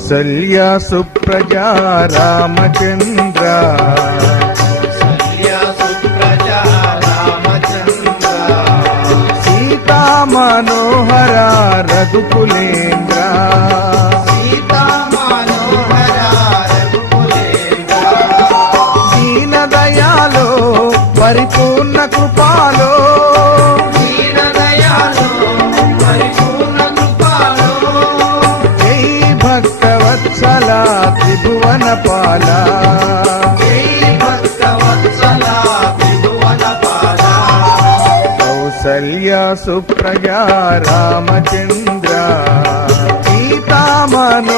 కౌసల్య సుప్రజా రామచంద్ర సీతా మనోహర రఘుకులేంద్ర దీన దయాలో పరిపూర్ణ కృపాలో జై భక్తవత్సల త్రిభువన పాల కౌసల్య సుప్రజా రామచంద్ర సీతా మనోహర